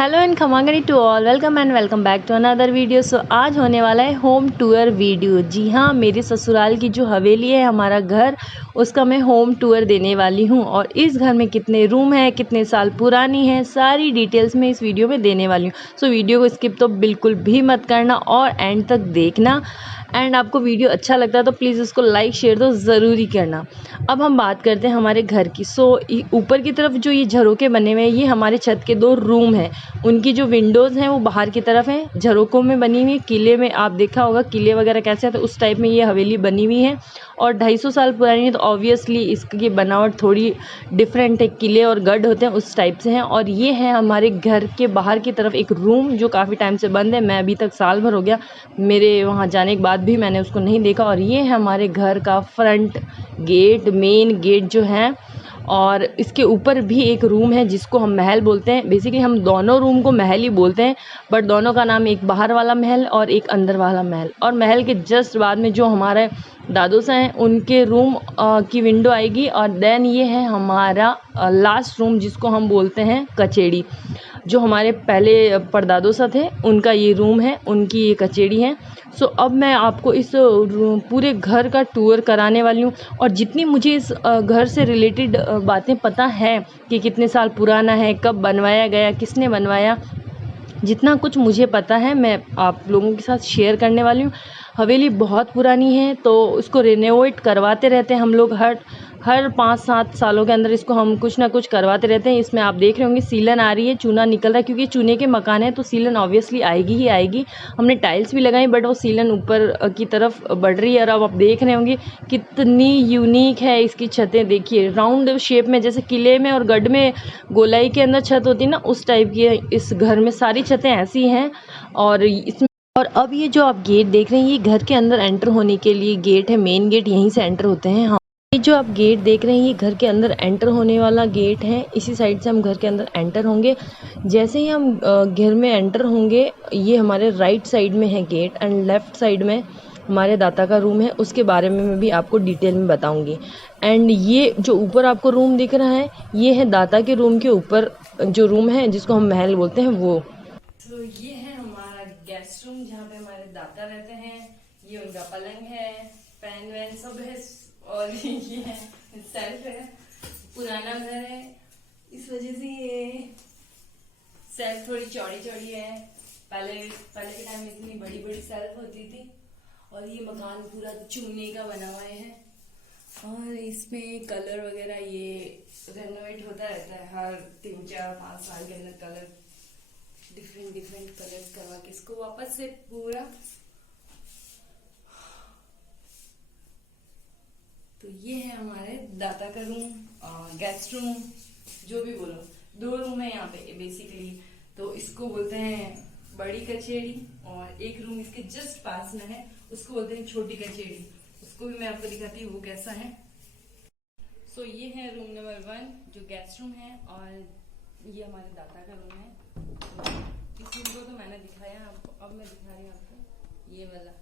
Hello and खमांगनी to all, welcome and welcome back to another video. So आज होने वाला है होम टूर वीडियो। जी हाँ, मेरे ससुराल की जो हवेली है, हमारा घर, उसका मैं होम टूर देने वाली हूँ। और इस घर में कितने रूम है, कितने साल पुरानी है, सारी डिटेल्स मैं इस वीडियो में देने वाली हूँ। सो वीडियो को स्किप तो बिल्कुल भी मत करना और एंड तक देखना। एंड आपको वीडियो अच्छा लगता है तो प्लीज़ उसको लाइक शेयर तो ज़रूरी करना। अब हम बात करते हैं हमारे घर की। सो ऊपर की तरफ जो ये झरोके बने हुए हैं, ये हमारे छत के 2 रूम हैं। उनकी जो विंडोज़ हैं वो बाहर की तरफ हैं, झरोकों में बनी हुई है। किले में आप देखा होगा किले वगैरह कैसे हैं, तो उस टाइप में ये हवेली बनी हुई है। और 250 साल पुरानी है, तो ऑब्वियसली इसकी बनावट थोड़ी डिफरेंट है। किले और गढ़ होते हैं उस टाइप से हैं। और ये है हमारे घर के बाहर की तरफ एक रूम जो काफ़ी टाइम से बंद है। मैं अभी तक साल भर हो गया मेरे वहाँ जाने के बाद भी मैंने उसको नहीं देखा। और ये है हमारे घर का फ्रंट गेट, मेन गेट जो है। और इसके ऊपर भी एक रूम है जिसको हम महल बोलते हैं। बेसिकली हम दोनों रूम को महल ही बोलते हैं, बट दोनों का नाम एक बाहर वाला महल और एक अंदर वाला महल। और महल के जस्ट बाद में जो हमारे दादू साहब हैं, उनके रूम की विंडो आएगी। और देन ये है हमारा लास्ट रूम जिसको हम बोलते हैं कचेड़ी। जो हमारे पहले परदादो साहब थे, उनका ये रूम है, उनकी ये कचेड़ी है। सो अब मैं आपको इस पूरे घर का टूर कराने वाली हूँ। और जितनी मुझे इस घर से रिलेटेड बातें पता है कि कितने साल पुराना है, कब बनवाया गया, किसने बनवाया, जितना कुछ मुझे पता है मैं आप लोगों के साथ शेयर करने वाली हूँ। हवेली बहुत पुरानी है, तो उसको रिनोवेट करवाते रहते हैं हम लोग। हर 5-7 सालों के अंदर इसको हम कुछ ना कुछ करवाते रहते हैं। इसमें आप देख रहे होंगे सीलन आ रही है, चूना निकल रहा है, क्योंकि चूने के मकान है तो सीलन ऑब्वियसली आएगी ही आएगी। हमने टाइल्स भी लगाई, बट वो सीलन ऊपर की तरफ बढ़ रही है। और अब आप देख रहे होंगे कितनी यूनिक है इसकी छतें। देखिए राउंड शेप में, जैसे किले में और गढ़ में गोलाई के अंदर छत होती है ना, उस टाइप की है इस घर में। सारी छतें ऐसी हैं। और इसमें और अब ये जो आप गेट देख रहे हैं, ये घर के अंदर एंटर होने के लिए गेट है। मेन गेट यहीं से एंटर होते हैं। हाँ, ये जो आप गेट देख रहे हैं, ये घर के अंदर एंटर होने वाला गेट है। इसी साइड से हम घर के अंदर एंटर होंगे। जैसे ही हम घर में एंटर होंगे, ये हमारे राइट साइड में है गेट, एंड लेफ्ट साइड में हमारे दाता का रूम है। उसके बारे में मैं भी आपको डिटेल में बताऊंगी। एंड ये जो ऊपर आपको रूम दिख रहा है, ये है दाता के रूम के ऊपर जो रूम है जिसको हम महल बोलते हैं, वो। तो ये है हमारा गेस्ट रूम जहाँ पे हमारे दादा रहते हैं। ये उनका पलंग है, फैन वैन सब है। और ये है सेल्फ है, पुराना घर है, इस वजह से ये सेल्फ थोड़ी चौड़ी चौड़ी है। पहले के टाइम में इतनी बड़ी बड़ी सेल्फ होती थी। और ये मकान पूरा चूने का बना हुआ है। और इसमें कलर वगैरह ये रेनोवेट होता रहता है हर 3-4-5 साल के अंदर। कलर डिफरेंट कलर्स करवा के इसको वापस से पूरा। तो ये है हमारे दादा का रूम, गेस्ट रूम, जो भी बोलो। 2 रूम है यहाँ पे बेसिकली। तो इसको बोलते हैं बड़ी कचेड़ी, और एक रूम इसके जस्ट पास में है, उसको बोलते हैं छोटी कचेड़ी। उसको भी मैं आपको दिखाती हूँ वो कैसा है। सो ये है रूम नंबर 1 जो गेस्ट रूम है, और ये हमारे दादा का रूम है। तो इस रूम को तो मैंने दिखाया आपको, अब मैं दिखा रही हूँ आपको ये वाला।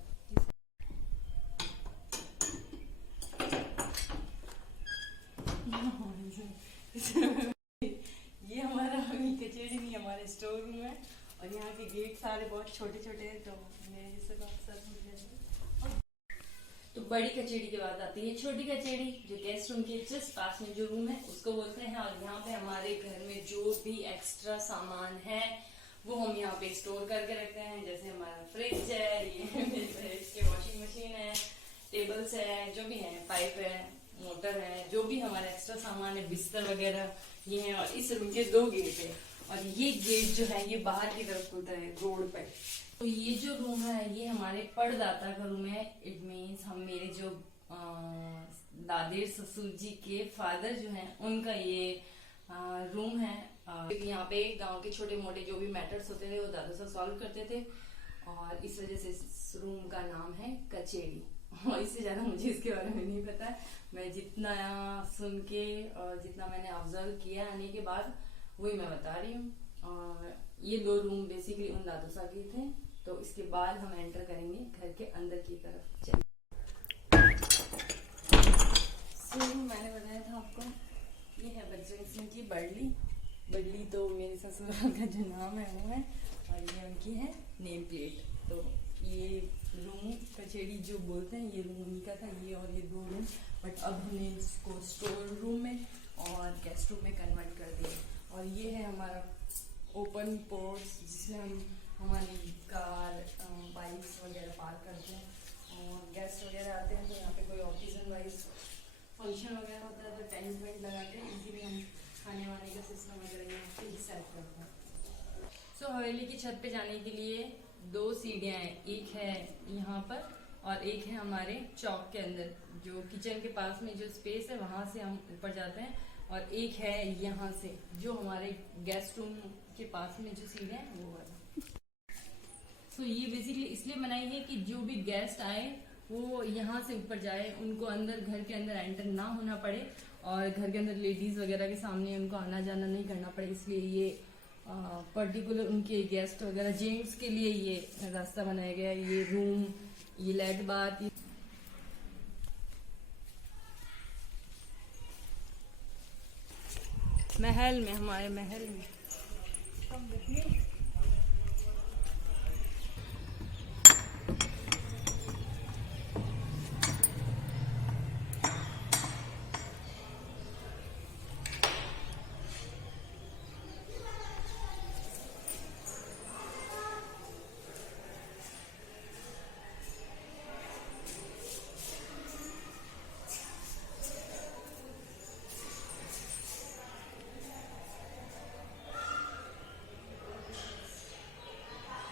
ये हमारा कचेड़ी नहीं, हमारे स्टोर रूम है। और यहाँ के गेट सारे बहुत छोटे छोटे हैं, तो मेरे जैसे तो अक्सर तो बड़ी कचेड़ी के बाद आती है छोटी कचेड़ी, जो गेस्ट रूम के जस्ट पास में जो रूम है उसको बोलते हैं। और यहाँ पे हमारे घर में जो भी एक्स्ट्रा सामान है वो हम यहाँ पे स्टोर करके रखते हैं। जैसे हमारा फ्रिज है, ये फ्रिज की वॉशिंग मशीन है, टेबल्स है, जो भी है, पाइप है, मोटर है, जो भी हमारा एक्स्ट्रा सामान है, बिस्तर वगैरह ये है। और इस रूम के 2 गेट है, और ये गेट जो है ये बाहर की तरफ खुलता है रोड पे। तो ये जो रूम है ये हमारे परदाता का रूम है। इट मीन्स हम मेरे जो दादे ससुर जी के फादर जो हैं उनका ये रूम है। यहाँ पे गांव के छोटे मोटे जो भी मैटर्स होते थे वो दादा से सॉल्व करते थे, और इस वजह से इस रूम का नाम है कचेड़ी। और इससे ज्यादा मुझे इसके बारे में नहीं पता। मैं जितना सुन के और जितना मैंने ऑब्जर्व किया आने के बाद वही मैं बता रही हूँ। और ये 2 रूम बेसिकली उन दादू साहब के थे। तो इसके बाद हम एंटर करेंगे घर के अंदर की तरफ। चलिए, मैंने बताया था आपको, ये है बजरंग सिंह की बरली। बल्ली तो मेरे ससुराल का जो नाम है वो है, और ये उनकी है नेम प्लेट। तो ये रूम कचेरी जो बोलते हैं, ये रूम उन्हीं का था, ये और ये 2 रूम, बट अब हमने इसको स्टोर रूम में और गेस्ट रूम में कन्वर्ट कर दिया। और ये है हमारा ओपन पोर्ट्स, जिसमें हम हमारी कार, बाइक्स वगैरह पार्क करते हैं, और गेस्ट वगैरह आते हैं तो यहाँ पे कोई ऑकेजन वाइज फंक्शन वगैरह होता है तो टेंट वेंट लगाते हैं, इसीलिए हम खाने वाने का सिस्टम वगैरह यहाँ पे सेट करते हैं। सो हवेली की छत पे जाने के लिए 2 सीढ़ियाँ हैं, एक है यहाँ पर और एक है हमारे चौक के अंदर, जो किचन के पास में जो स्पेस है वहाँ से हम ऊपर जाते हैं, और एक है यहाँ से जो हमारे गेस्ट रूम के पास में जो सीढ़ियाँ हैं वो वाला। तो ये बेसिकली इसलिए बनाई है कि जो भी गेस्ट आए वो यहाँ से ऊपर जाए, उनको अंदर घर के अंदर एंटर ना होना पड़े, और घर के अंदर लेडीज वगैरह के सामने उनको आना जाना नहीं करना पड़े, इसलिए ये पर्टिकुलर उनके गेस्ट वगैरह जेंट्स के लिए ये रास्ता बनाया गया है। ये रूम, ये लेट बाथ, महल में, हमारे महल में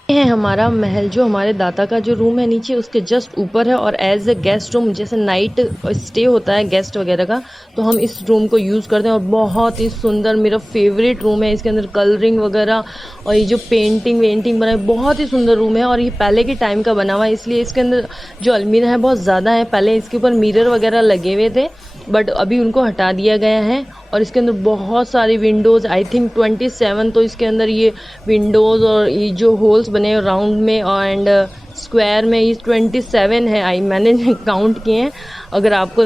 है हमारा महल, जो हमारे दादा का जो रूम है नीचे उसके जस्ट ऊपर है, और एज ए गेस्ट रूम, जैसे नाइट स्टे होता है गेस्ट वगैरह का, तो हम इस रूम को यूज़ करते हैं। और बहुत ही सुंदर, मेरा फेवरेट रूम है। इसके अंदर कलरिंग वगैरह और ये जो पेंटिंग वेंटिंग बना है, बहुत ही सुंदर रूम है। और ये पहले के टाइम का बना हुआ है, इसलिए इसके अंदर जो अलमीरा है बहुत ज़्यादा है। पहले इसके ऊपर मिरर वगैरह लगे हुए थे, बट अभी उनको हटा दिया गया है। और इसके अंदर बहुत सारी विंडोज़, आई थिंक 27 तो इसके अंदर ये विंडोज़ और ये जो होल्स बने राउंड में एंड स्क्वायर में, ये 27 है। मैंने काउंट किए हैं, अगर आपको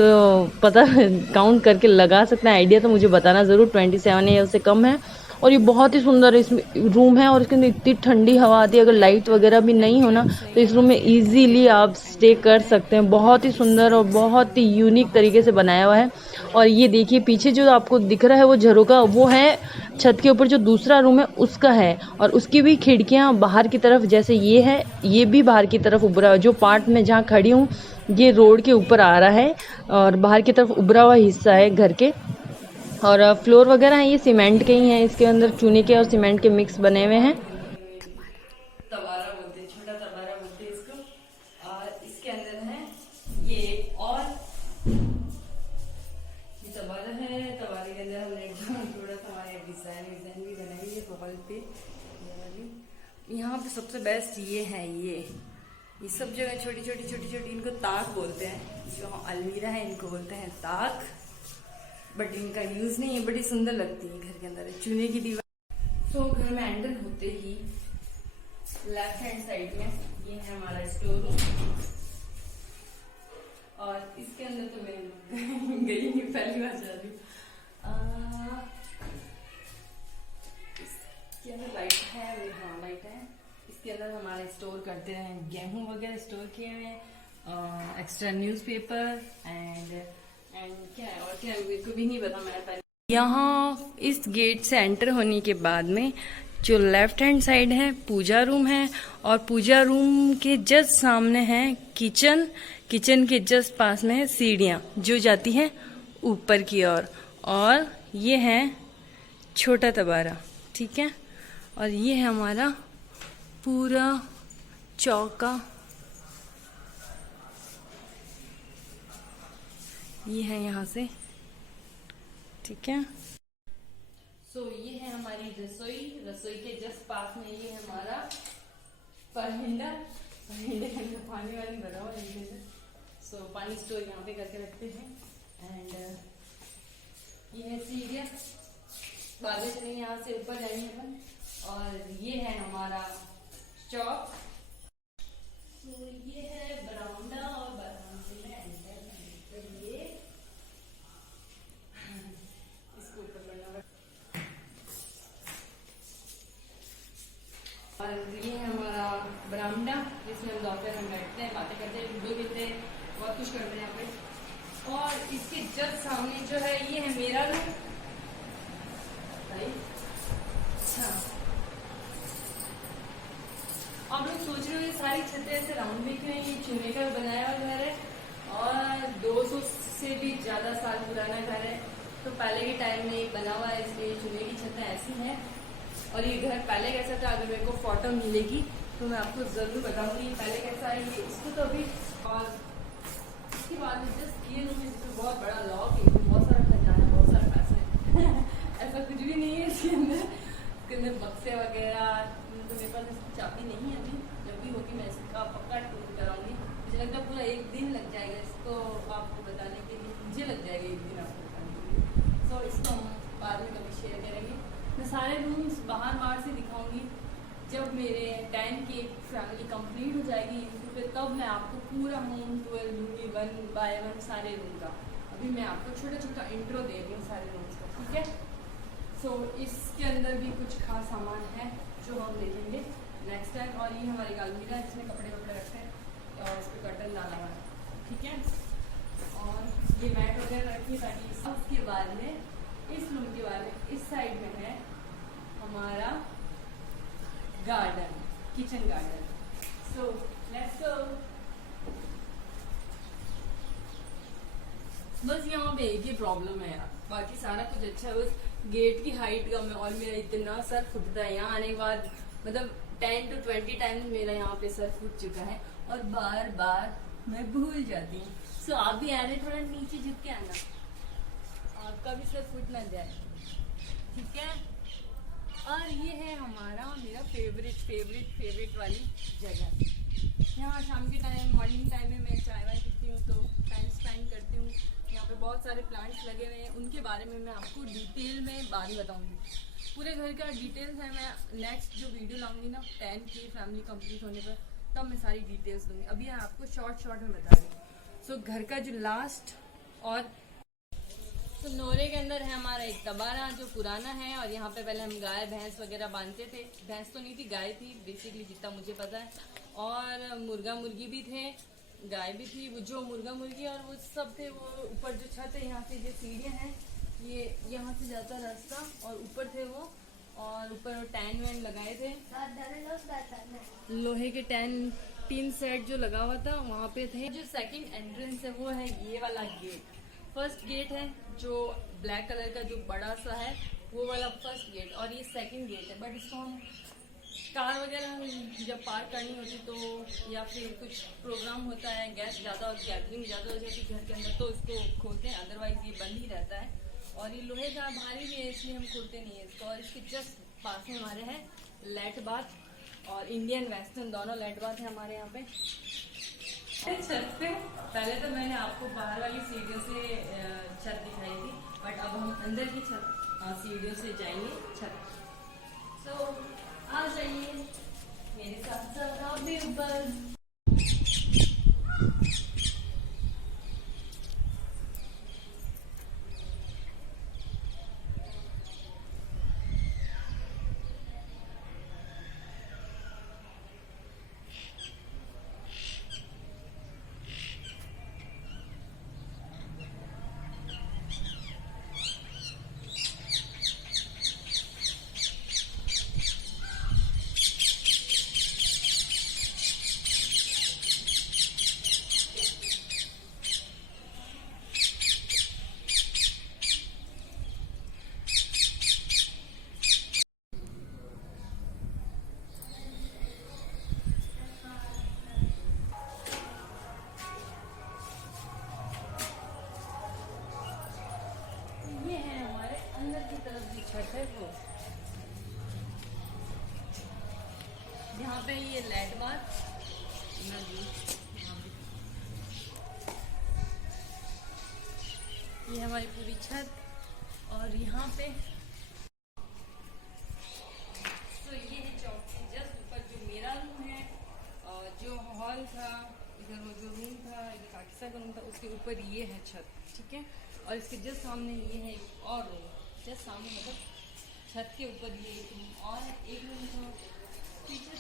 पता काउंट करके लगा सकते हैं आइडिया तो मुझे बताना ज़रूर 27 है या उससे कम है। और ये बहुत ही सुंदर इसमें रूम है, और इसके अंदर इतनी ठंडी हवा आती है। अगर लाइट वगैरह भी नहीं हो ना तो इस रूम में इजीली आप स्टे कर सकते हैं। बहुत ही सुंदर और बहुत ही यूनिक तरीके से बनाया हुआ है। और ये देखिए पीछे जो आपको दिख रहा है वो झरोका, वो है छत के ऊपर जो दूसरा रूम है उसका है, और उसकी भी खिड़कियाँ बाहर की तरफ, जैसे ये है, ये भी बाहर की तरफ उभरा, जो पार्ट में जहाँ खड़ी हूँ ये रोड के ऊपर आ रहा है, और बाहर की तरफ उभरा हुआ हिस्सा है घर के। और फ्लोर वगैरह है ये सीमेंट के ही हैं, इसके अंदर चूने के और सीमेंट के मिक्स बने हुए हैं। तबारा बोलते हैं, छोटा तबारा बोलते हैं इसको। और इसके अंदर है ये, और ये तबारा है। तबारे के अंदर हमने थोड़ा सा हमारे डिजाइन भी बनाई है वॉल पे, ये वाली। यहाँ पे सबसे बेस्ट ये है, ये सब जगह छोटी छोटी इनको ताक बोलते हैं। जो अलमीरा है इनको बोलते हैं ताक, बट इनका यूज नहीं है। बड़ी सुंदर लगती है घर के अंदर, चूने की दीवार। तो घर में एंटर होते ही लेफ्ट हैंड साइड में ये है हमारा स्टोर रूम, और इसके अंदर तो मैं गई नहीं, पहली बार जा रही हूँ। इसके अंदर लाइट है, हाँ लाइट है। इसके अंदर हमारे स्टोर करते हैं गेहूं वगैरह स्टोर किए हुए हैं, एक्स्ट्रा न्यूज़पेपर एंड क्या है और क्या, मेरे को भी नहीं पता, मैंने पहले। यहाँ इस गेट से एंटर होने के बाद में जो लेफ्ट हैंड साइड है पूजा रूम है, और पूजा रूम के जस्ट सामने है किचन। किचन के जस्ट पास में है सीढ़ियाँ जो जाती हैं ऊपर की ओर, और ये है छोटा तबारा, ठीक है। और ये है हमारा पूरा चौका, ये है यहाँ से, ठीक है। सो ये है हमारी रसोई। रसोई के जस्ट पास में ये है हमारा परहिंडा के अंदर पानी वाली भरा हुआ है। सो पानी स्टोर यहाँ पे करके रखते हैं। एंड ये है सीढ़ियाँ, बादल चलेंगे यहाँ से ऊपर जाएंगे अपन। और ये है हमारा चौक। तो ये है बरामदा, और बरामदे में एंटर करिए। इसको ऊपर करना और ये है हमारा बरामदा, जिसमें हम दोपहर में बैठते हैं, बातें करते हैं, लूडो खेलते हैं, बहुत कुछ करते हैं यहाँ पे। और इसके जस्ट सामने जो है ये है मेरा रूम। अच्छा, आप लोग सोच रहे हो ये सारी छतें ऐसे राउंड में क्यों है? ये चूने का बनाया हुआ घर है और 200 से भी ज्यादा साल पुराना घर है। तो पहले के टाइम में एक बना हुआ है, इसलिए चूने की छतें ऐसी हैं। और ये घर पहले कैसा था, अगर मेरे को फोटो मिलेगी तो मैं आपको जरूर बताऊंगी पहले कैसा है ये। इसको तो अभी, और इसके बाद जस्ट ये रूम है जिसमें बहुत बड़ा लॉक है, बहुत सारा खजाना, बहुत सारा पैसा है ऐसा कुछ भी नहीं है इसके अंदर बक्से वगैरह। तो मेरे पास इसकी चाबी नहीं है अभी, जब भी होगी मैं इसका पक्का टूर कराऊंगी। मुझे लगता है पूरा एक दिन लग जाएगा इसको आपको बताने के लिए, मुझे लग जाएगा एक दिन आपको बताने के लिए। सो इसको हम बाद में कभी शेयर करेंगे। मैं सारे रूम्स बाहर से दिखाऊंगी जब मेरे 10 की फैमिली कंप्लीट हो जाएगी यूट्यूब पे, तब मैं आपको पूरा होम टूर दूंगी 1 by 1 सारे रूम का। अभी मैं आपको छोटा छोटा इंट्रो दे रही हूँ सारे रूम्स का, ठीक है। सो इसके अंदर भी कुछ खास सामान है जो हम देखेंगे नेक्स्ट टाइम। और ये हमारी अलमीरा है जिसमें कपड़े रखते हैं और इस पर कर्टन डाला हुआ है, ठीक है। और ये मैट वगैरह रखी है ताकि उसके बाद में इस रूम के बाद में इस साइड में है हमारा garden, kitchen garden. So let's go. बस यहाँ पे एक ही प्रॉब्लम है यार, बाकी सारा कुछ अच्छा है, बस गेट की हाइट कम है और मेरा इतना सर फुटता है। यहाँ आने के बाद मतलब 10 to 20 टाइम्स मेरा यहाँ पे सर फुट चुका है और बार बार मैं भूल जाती हूँ। सो आप भी आने, थोड़ा नीचे झुक के आना, आपका भी सर फुट ना जाए, ठीक है। और ये है हमारा मेरा फेवरेट वाली जगह। यहाँ शाम के टाइम, मॉर्निंग टाइम में मैं चाय वाय पीती हूँ तो टाइम स्पेंड करती हूँ। यहाँ पे बहुत सारे प्लांट्स लगे हुए हैं, उनके बारे में मैं आपको डिटेल में बाद में बताऊँगी। पूरे घर का डिटेल्स है, मैं नेक्स्ट जो वीडियो लाऊंगी ना 10 की फैमिली कंप्लीट होने पर, तब मैं सारी डिटेल्स दूँगी। अभी मैं आपको शॉर्ट में बता रही हूँ। सो घर का जो लास्ट और तो नोरे के अंदर है हमारा एक तबारा जो पुराना है। और यहाँ पे पहले हम गाय भैंस वगैरह बांधते थे, भैंस तो नहीं थी, गाय थी बेसिकली जितना मुझे पता है। और मुर्गा मुर्गी भी थे, गाय भी थी। वो जो मुर्गा मुर्गी और वो सब थे, वो ऊपर जो छत है, यहाँ से जो सीढ़ियाँ हैं, ये यहाँ से जाता रास्ता और ऊपर थे वो। और ऊपर टैन वैन लगाए थे, लोहे के टीन सेट जो लगा हुआ था वहाँ पे थे। जो सेकंड एंट्रेंस है वो है ये वाला गेट। फर्स्ट गेट है जो ब्लैक कलर का जो बड़ा सा है, वो वाला फर्स्ट गेट। और ये सेकंड गेट है, बट इसको हम कार वगैरह जब पार्क करनी होती तो, या फिर कुछ प्रोग्राम होता है, गेस्ट ज़्यादा और गैदरिंग ज़्यादा हो जाती है घर के अंदर, तो इसको खोलते हैं, अदरवाइज ये बंद ही रहता है। और ये लोहे का भारी भी है इसलिए हम खोलते नहीं है इसको। और इसके जस्ट पास में हमारे हैं लेट बाथ, और इंडियन वेस्टर्न दोनों लेट बाथ है हमारे यहाँ पे। छत पे पहले तो मैंने आपको बाहर वाली सीढ़ियों से छत दिखाई थी, बट अब हम अंदर की छत सीढ़ियों से जाएंगे छत। सो आ जाइए मेरे साथ साथ आप भी ऊपर। छत है वो, यहाँ पे ये लेट बाथ, ये हमारी पूरी छत। और यहाँ पे तो ये है चौकी, जस्ट ऊपर जो मेरा रूम है, और जो हॉल था इधर, वो जो रूम था इधर काकिसा का रूम था, उसके ऊपर ये है छत, ठीक है। और इसके जस्ट सामने ये है एक और रूम, जस्ट सामने मतलब छत के ऊपर ये एक रूम और एक रूम था। पीछे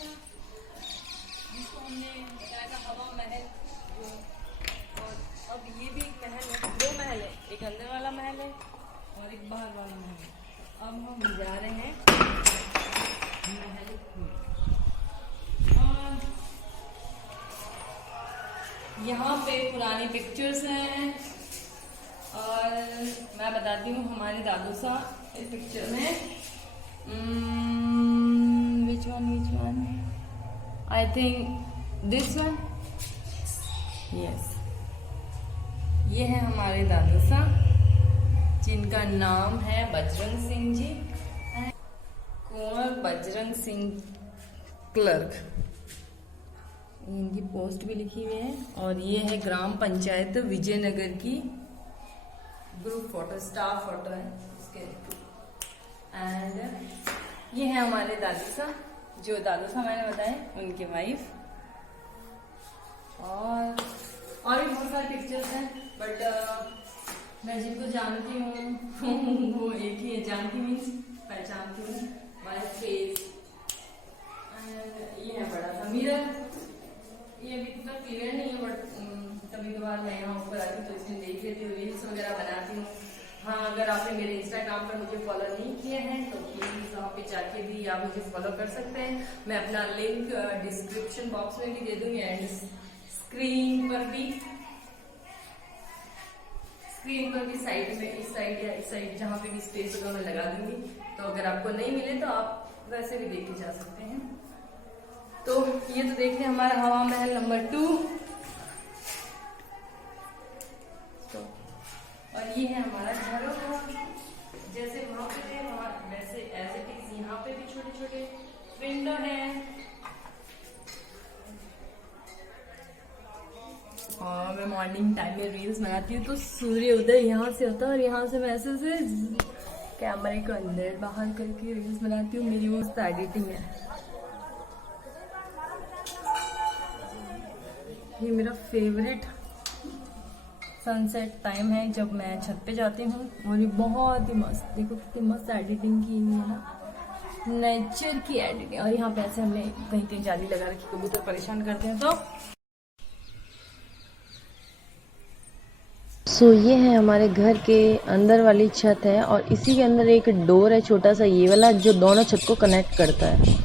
पुरानी पिक्चर्स हैं और मैं बताती हूँ हमारे दादू सा इस पिक्चर में which one I think this one, yes, ये है हमारे दादू सा जिनका नाम है बजरंग सिंह जी, कुंवर बजरंग सिंह क्लर्क, इनकी पोस्ट भी लिखी हुई है। और ये है ग्राम पंचायत विजयनगर की ग्रुप फोटो, स्टाफ फोटो है इसके। एंड ये है हमारे दादू सा, जो दादू सा मैंने बताए उनके वाइफ। और भी बहुत सारे पिक्चर्स हैं, बट मैं जिनको जानती हूँ वो एक ही है, जानती मीन्स पहचानती हूँ, माय फेस। ये है बड़ा सा मिरर, ये अभी तक क्लियर नहीं है बट कभी कभार मैं यहाँ ऊपर आती हूँ तो इसमें देख लेती हूँ, रील्स वगैरह बनाती हूँ। हाँ, अगर आपने मेरे इंस्टाग्राम पर मुझे फॉलो नहीं किया है तो प्लीज वहाँ पे जाके भी आप मुझे फॉलो कर सकते हैं। मैं अपना लिंक डिस्क्रिप्शन बॉक्स में भी दे दूंगी एंड स्क्रीन पर भी साइड में, इस साइड या इस साइड जहाँ पे भी स्पेस होगा मैं लगा दूंगी। तो अगर आपको नहीं मिले तो आप वैसे भी देख के जा सकते हैं। तो ये तो देखते हैं हमारा हवा महल नंबर 2। तो और ये है हमारा झरोखा, जैसे वहां पे थे वहां वैसे एज इट इज यहाँ पे भी छोटे छोटे विंडो है। और मैं मॉर्निंग टाइम में रील्स बनाती हूँ तो सूर्य उदय यहाँ से होता है और यहाँ से मैं ऐसे से कैमरे को अंदर बाहर करके रील्स बनाती हूँ। मेरी वो एडिटिंग है। ये मेरा फेवरेट सनसेट टाइम है जब मैं छत पे जाती हूँ और ये बहुत ही मस्त, देखो कितनी मस्त एडिटिंग की हुई है ना, नेचर की एडिटिंग। और यहाँ पे ऐसे हमने कहीं कहीं जाली लगा रखी, कबूतर परेशान करते हैं तो। सो ये है हमारे घर के अंदर वाली छत है और इसी के अंदर एक डोर है छोटा सा, ये वाला, जो दोनों छत को कनेक्ट करता है।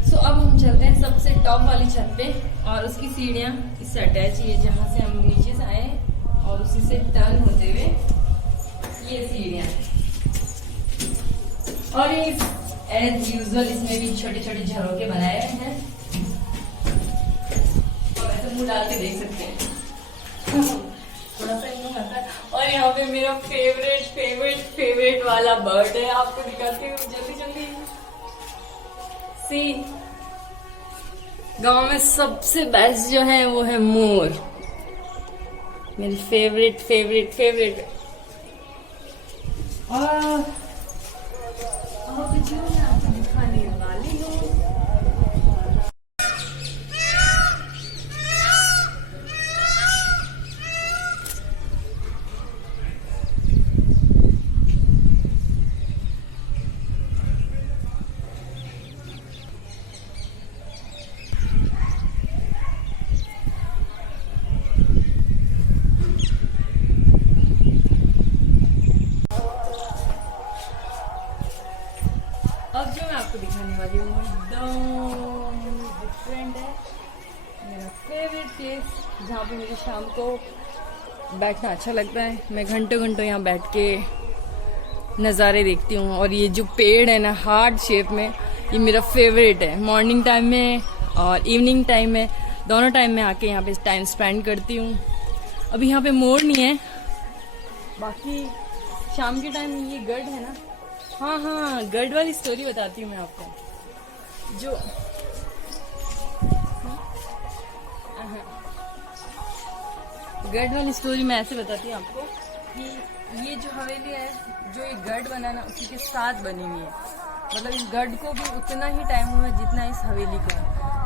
सो अब हम चलते हैं सबसे टॉप वाली छत पे और उसकी सीढ़ियाँ इससे अटैच ही है, जहाँ से हम नीचे से आए और उसी से टर्न होते हुए ये सीढ़ियाँ। और ये एज यूजुअल इसमें भी छोटे छोटे झरोके बनाए हैं और ऐसे मुंह डाल के देख सकते हैं। थोड़ा सा यूं आता है। और यहाँ पे मेरा फेवरेट वाला बर्ड है, आपको दिखाती हूँ जल्दी जल्दी। सी, गांव में सबसे बेस्ट जो है वो है मोर, मेरी फेवरेट। और जो मैं आपको दिखाने वाली हूँ एकदम डिफरेंट है, मेरा फेवरेट प्लेस जहाँ पे मुझे शाम को बैठना अच्छा लगता है। मैं घंटों यहाँ बैठ के नज़ारे देखती हूँ। और ये जो पेड़ है ना हार्ट शेप में, ये मेरा फेवरेट है। मॉर्निंग टाइम में और इवनिंग टाइम में, दोनों टाइम में आके यहाँ पे टाइम स्पेंड करती हूँ। अभी यहाँ पे मोर नहीं है, बाकी शाम के टाइम ये गढ़ है ना, हाँ गढ़ वाली स्टोरी बताती हूँ मैं आपको। जो गढ़ वाली स्टोरी मैं ऐसे बताती हूँ आपको कि ये जो हवेली है, जो ये गढ़ बना ना, उसी के साथ बनी हुई है। मतलब इस गढ़ को भी उतना ही टाइम हुआ जितना इस हवेली को।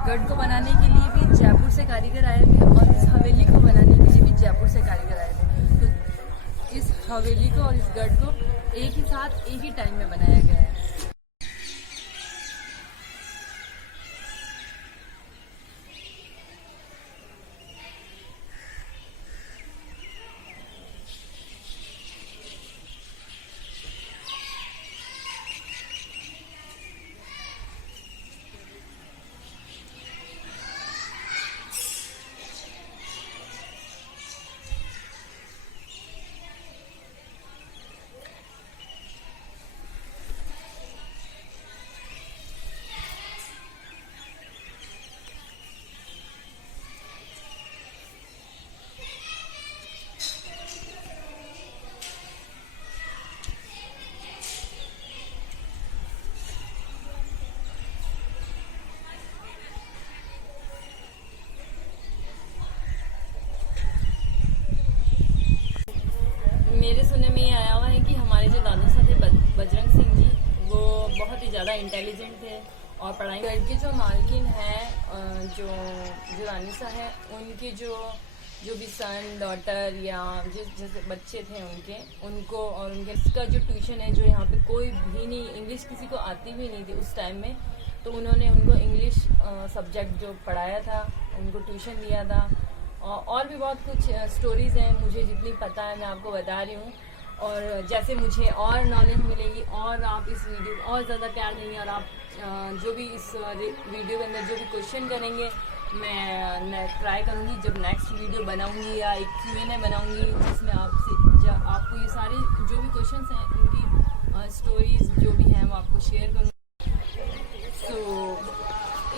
गढ़ को बनाने के लिए भी जयपुर से कारीगर आए थे और इस हवेली को बनाने के लिए भी जयपुर से कारीगर आए थे। तो इस हवेली को और इस गढ़ को एक ही साथ एक ही टाइम में बनाया गया है। मेरे सुनने में ये आया हुआ है कि हमारे जो दादा साहब थे बजरंग सिंह जी, वो बहुत ही ज़्यादा इंटेलिजेंट थे और पढ़ाई। घर के जो मालकिन हैं, जो रानिसा है, उनके जो भी सन डॉटर या जैसे बच्चे थे उनको और उनके इसका जो ट्यूशन है, जो यहाँ पे कोई भी नहीं, इंग्लिश किसी को आती भी नहीं थी उस टाइम में, तो उन्होंने उनको इंग्लिश सब्जेक्ट जो पढ़ाया था उनको ट्यूशन दिया था। और भी बहुत कुछ स्टोरीज़ हैं, मुझे जितनी पता है मैं आपको बता रही हूँ। और जैसे मुझे और नॉलेज मिलेगी और आप इस वीडियो को और ज़्यादा प्यार देंगे और आप जो भी इस वीडियो के अंदर जो भी क्वेश्चन करेंगे, मैं ट्राई करूँगी जब नेक्स्ट वीडियो बनाऊँगी या एक Q&A बनाऊँगी, जिसमें आपको ये सारे जो भी क्वेश्चन हैं उनकी स्टोरीज़ जो भी हैं वो आपको शेयर करूँगी।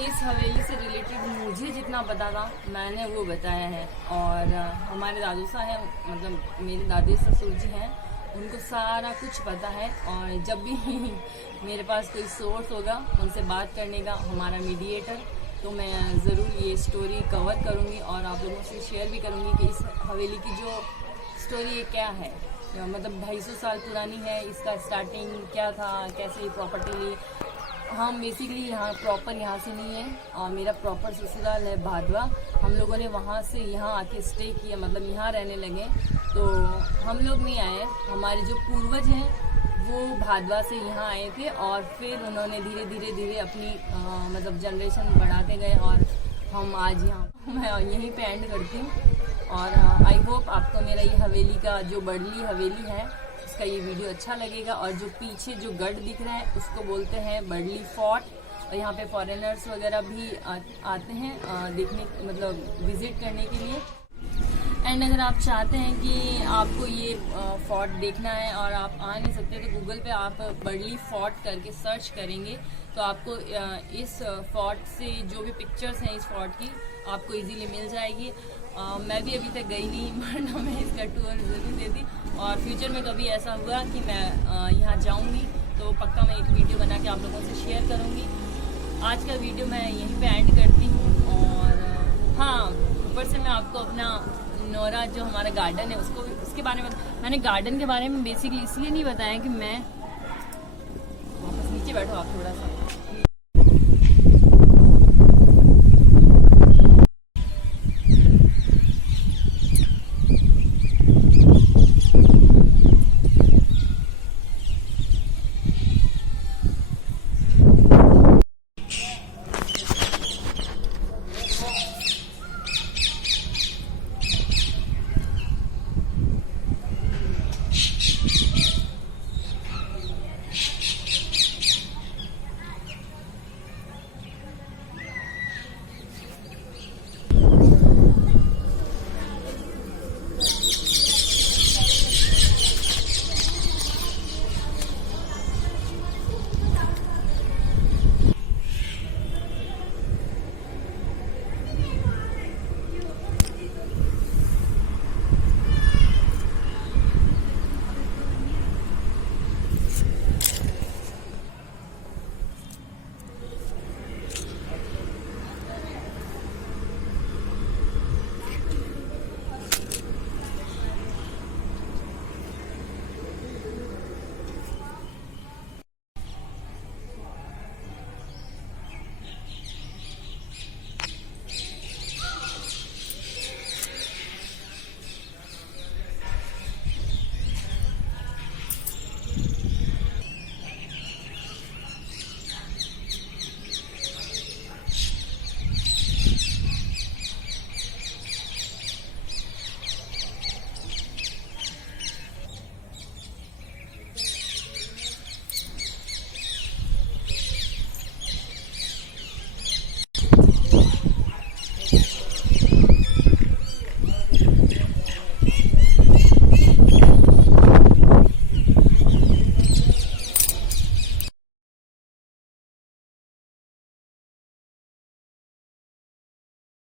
इस हवेली से रिलेटेड मुझे जितना पता था मैंने वो बताया है। और हमारे दादू साहब हैं, मतलब मेरे दादी ससुर जी हैं, उनको सारा कुछ पता है। और जब भी मेरे पास कोई सोर्स होगा उनसे बात करने का, हमारा मीडिएटर, तो मैं ज़रूर ये स्टोरी कवर करूँगी और आप लोगों से शेयर भी करूँगी कि इस हवेली की जो स्टोरी है क्या है। मतलब 250 साल पुरानी है, इसका स्टार्टिंग क्या था, कैसे प्रॉपर्टी ली। हम बेसिकली यहाँ प्रॉपर यहाँ से नहीं है, और मेरा प्रॉपर ससुराल है भादवा। हम लोगों ने वहाँ से यहाँ आके स्टे किया, मतलब यहाँ रहने लगे। तो हम लोग नहीं आए, हमारे जो पूर्वज हैं वो भादवा से यहाँ आए थे और फिर उन्होंने धीरे धीरे अपनी मतलब जनरेशन बढ़ाते गए और हम आज यहाँ मैं यहीं पे एंड करती हूँ। और आई होप आपको मेरा ये हवेली का जो बड़ली हवेली है इसका ये वीडियो अच्छा लगेगा। और जो पीछे जो गढ़ दिख रहा है उसको बोलते हैं बड़ली फोर्ट, और यहाँ पे फॉरेनर्स वगैरह भी आते हैं देखने, मतलब विज़िट करने के लिए। एंड अगर आप चाहते हैं कि आपको ये फोर्ट देखना है और आप आ नहीं सकते, तो गूगल पे आप बड़ली फोर्ट करके सर्च करेंगे तो आपको इस फोर्ट से जो भी पिक्चर्स हैं इस फोर्ट की आपको इजीली मिल जाएगी। मैं भी अभी तक गई नहीं, वरना मैं इसका टूर ज़रूर देती। और फ्यूचर में कभी ऐसा हुआ कि मैं यहाँ जाऊँगी तो पक्का मैं एक वीडियो बना के आप लोगों से शेयर करूँगी। आज का वीडियो मैं यहीं पे एंड करती हूँ। और हाँ, ऊपर से मैं आपको अपना नोरा जो हमारा गार्डन है उसके बारे में, मैंने गार्डन के बारे में बेसिकली इसलिए नहीं बताया कि मैं वापस नीचे बैठो आप थोड़ा सा।